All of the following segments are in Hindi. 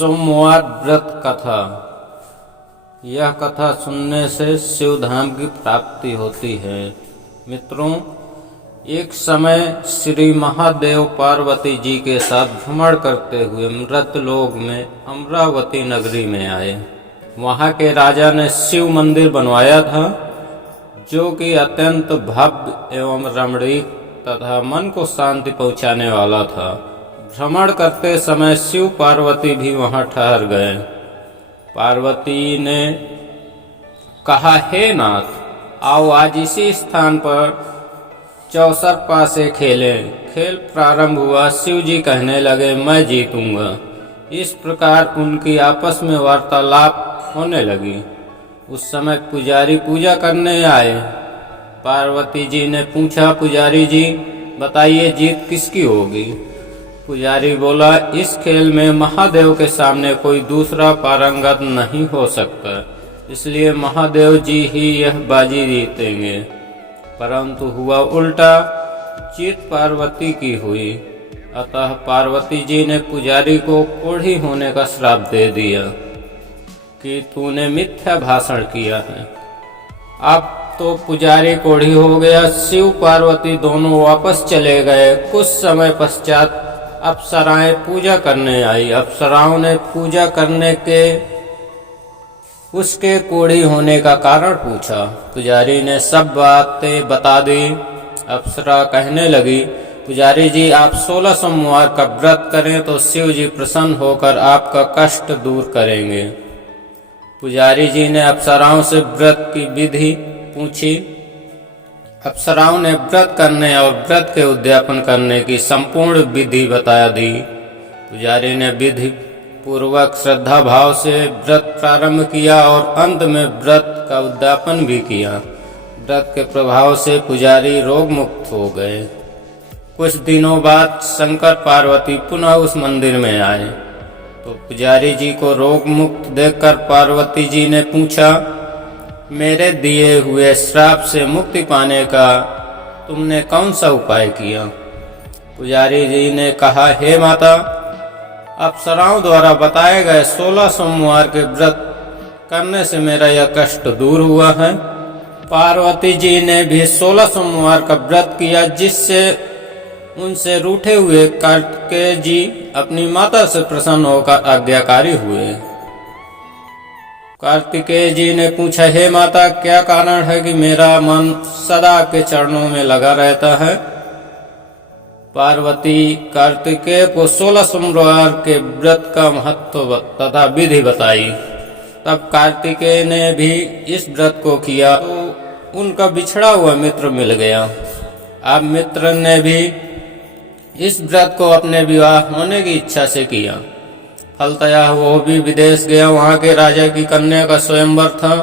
सोमवार व्रत कथा। यह कथा सुनने से शिवधाम की प्राप्ति होती है। मित्रों, एक समय श्री महादेव पार्वती जी के साथ भ्रमण करते हुए मृतलोक में अमरावती नगरी में आए। वहाँ के राजा ने शिव मंदिर बनवाया था, जो कि अत्यंत भव्य एवं रमणीक तथा मन को शांति पहुँचाने वाला था। भ्रमण करते समय शिव पार्वती भी वहां ठहर गए। पार्वती ने कहा, हे नाथ, आओ आज इसी स्थान पर चौसरपा से खेलें। खेल प्रारंभ हुआ। शिव जी कहने लगे, मैं जीतूंगा। इस प्रकार उनकी आपस में वार्तालाप होने लगी। उस समय पुजारी पूजा करने आए। पार्वती जी ने पूछा, पुजारी जी बताइए, जीत किसकी होगी? पुजारी बोला, इस खेल में महादेव के सामने कोई दूसरा पारंगत नहीं हो सकता, इसलिए महादेव जी ही यह बाजी जीतेंगे। परंतु हुआ उल्टा, जीत पार्वती की हुई। अतः पार्वती जी ने पुजारी को कोढ़ी होने का श्राप दे दिया कि तूने मिथ्या भाषण किया है। अब तो पुजारी कोढ़ी हो गया। शिव पार्वती दोनों वापस चले गए। कुछ समय पश्चात अप्सराएं पूजा करने आई। अप्सराओं ने पूजा करने के उसके कोढ़ी होने का कारण पूछा। पुजारी ने सब बातें बता दी। अप्सरा कहने लगी, पुजारी जी, आप 16 सोमवार का व्रत करें तो शिव जी प्रसन्न होकर आपका कष्ट दूर करेंगे। पुजारी जी ने अप्सराओं से व्रत की विधि पूछी। अप्सराओं ने व्रत करने और व्रत के उद्यापन करने की संपूर्ण विधि बता दी। पुजारी ने विधि पूर्वक श्रद्धा भाव से व्रत प्रारंभ किया और अंत में व्रत का उद्यापन भी किया। व्रत के प्रभाव से पुजारी रोग मुक्त हो गए। कुछ दिनों बाद शंकर पार्वती पुनः उस मंदिर में आए तो पुजारी जी को रोग मुक्त देखकर पार्वती जी ने पूछा, मेरे दिए हुए श्राप से मुक्ति पाने का तुमने कौन सा उपाय किया? पुजारी जी ने कहा, हे माता, अप्सराओं द्वारा बताए गए 16 सोमवार के व्रत करने से मेरा यह कष्ट दूर हुआ है। पार्वती जी ने भी 16 सोमवार का व्रत किया, जिससे उनसे रूठे हुए कार्तिकेय जी अपनी माता से प्रसन्न होकर आज्ञाकारी हुए। कार्तिकेय जी ने पूछा, हे माता, क्या कारण है कि मेरा मन सदा आपके चरणों में लगा रहता है? पार्वती कार्तिकेय को 16 सोमवार के व्रत का महत्व तथा विधि बताई। तब कार्तिकेय ने भी इस व्रत को किया तो उनका बिछड़ा हुआ मित्र मिल गया। अब मित्र ने भी इस व्रत को अपने विवाह होने की इच्छा से किया। फलतः वो भी विदेश गया। वहाँ के राजा की कन्या का स्वयंवर था।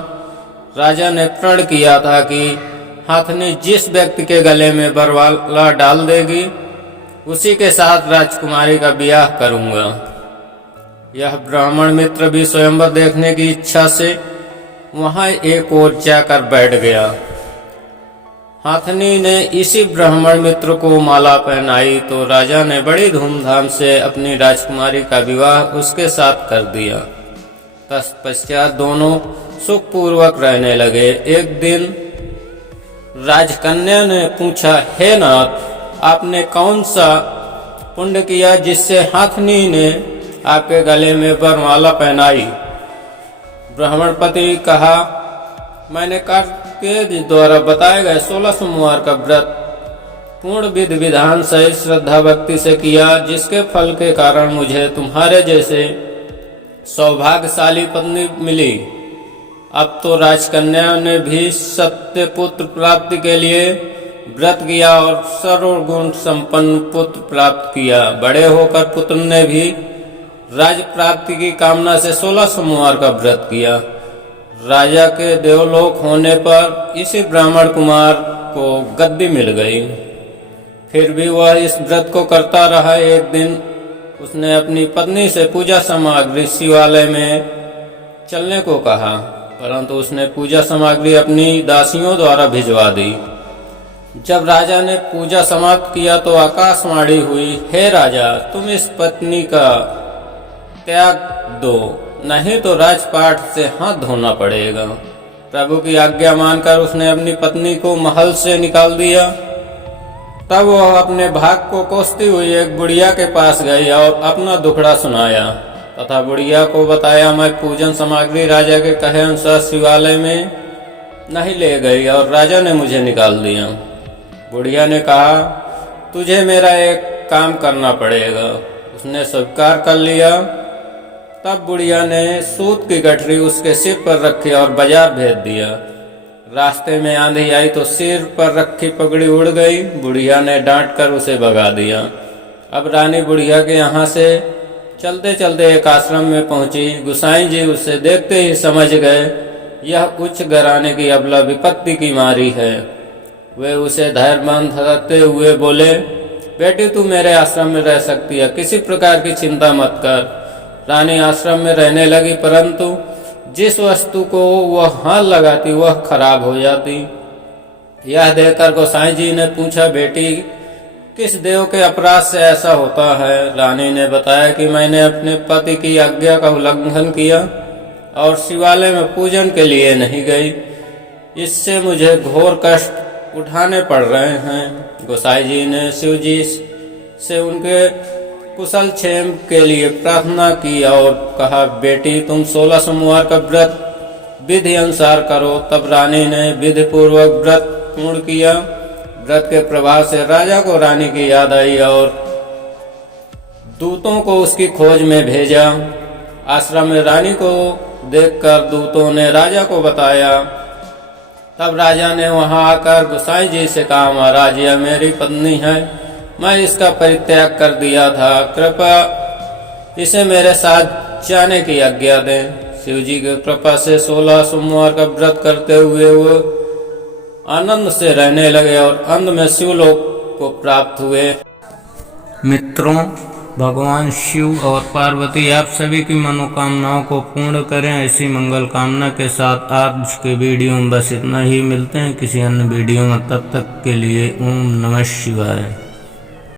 राजा ने प्रण किया था कि हाथनी जिस व्यक्ति के गले में बरवाला डाल देगी, उसी के साथ राजकुमारी का ब्याह करूंगा। यह ब्राह्मण मित्र भी स्वयंवर देखने की इच्छा से वहाँ एक ओर जाकर बैठ गया। हाथनी ने इसी ब्राह्मण मित्र को माला पहनाई तो राजा ने बड़ी धूमधाम से अपनी राजकुमारी का विवाह उसके साथ कर दिया। तत्पश्चात दोनों सुखपूर्वक रहने लगे। एक दिन राजकन्या ने पूछा, हे नाथ, आपने कौन सा पुण्य किया जिससे हाथनी ने आपके गले में वरमाला पहनाई? ब्राह्मणपति कहा, मैंने कार्तिकेय जी द्वारा बताए गए 16 सोमवार का व्रत पूर्ण विधि विधान सहित श्रद्धा भक्ति से किया, जिसके फल के कारण मुझे तुम्हारे जैसे सौभाग्यशाली पत्नी मिली। अब तो राजकन्या ने भी सत्य पुत्र प्राप्ति के लिए व्रत किया और सर्वगुण संपन्न पुत्र प्राप्त किया। बड़े होकर पुत्र ने भी राज प्राप्ति की कामना से 16 सोमवार का व्रत किया। राजा के देवलोक होने पर इसी ब्राह्मण कुमार को गद्दी मिल गई। फिर भी वह इस व्रत को करता रहा। एक दिन उसने अपनी पत्नी से पूजा सामग्री शिवालय में चलने को कहा, परंतु उसने पूजा सामग्री अपनी दासियों द्वारा भिजवा दी। जब राजा ने पूजा समाप्त किया तो आकाशवाणी हुई, हे राजा, तुम इस पत्नी का त्याग दो, नहीं तो राजपाट से हाथ धोना पड़ेगा। प्रभु की आज्ञा मानकर उसने अपनी पत्नी को महल से निकाल दिया। तब वह अपने भाग को कोसती हुई एक बुढ़िया के पास गई और अपना दुखड़ा सुनाया तथा बुढ़िया को बताया, मैं पूजन सामग्री राजा के कहे अनुसार शिवालय में नहीं ले गई और राजा ने मुझे निकाल दिया। बुढ़िया ने कहा, तुझे मेरा एक काम करना पड़ेगा। उसने स्वीकार कर लिया। तब बुढ़िया ने सूत की गठरी उसके सिर पर रखी और बाजार भेज दिया। रास्ते में आंधी आई तो सिर पर रखी पगड़ी उड़ गई। बुढ़िया ने डांट कर उसे भगा दिया। अब रानी बुढ़िया के यहाँ से चलते चलते एक आश्रम में पहुंची। गोसाई जी उसे देखते ही समझ गए यह उच्च घराने की अबला विपत्ति की मारी है। वे उसे धैर्यमंद रखते हुए बोले, बेटी तू मेरे आश्रम में रह सकती है, किसी प्रकार की चिंता मत कर। रानी आश्रम में रहने लगी, परंतु जिस वस्तु को वह हाथ लगाती वह खराब हो जाती। यह देखकर गोसाई जी ने पूछा, बेटी किस देव के अपराध से ऐसा होता है? रानी ने बताया कि मैंने अपने पति की आज्ञा का उल्लंघन किया और शिवालय में पूजन के लिए नहीं गई। इससे मुझे घोर कष्ट उठाने पड़ रहे हैं। गोसाई जी ने शिव जी से उनके कुशल क्षेम के लिए प्रार्थना की और कहा, बेटी तुम 16 सोमवार का व्रत विधि अनुसार करो। तब रानी ने विधि पूर्वक व्रत पूर्ण किया। व्रत के प्रभाव से राजा को रानी की याद आई और दूतों को उसकी खोज में भेजा। आश्रम में रानी को देखकर दूतों ने राजा को बताया। तब राजा ने वहां आकर गोसाई जी से कहा, महाराज यह मेरी पत्नी है, मैं इसका परित्याग कर दिया था, कृपया इसे मेरे साथ जाने की आज्ञा दें। शिव जी की कृपा से 16 सोमवार का व्रत करते हुए वो आनंद से रहने लगे और अंत में शिवलोक को प्राप्त हुए। मित्रों, भगवान शिव और पार्वती आप सभी की मनोकामनाओं को पूर्ण करें। ऐसी मंगल कामना के साथ आज के वीडियो में बस इतना ही। मिलते हैं किसी अन्य वीडियो में, तब तक के लिए ओम नमः शिवाय।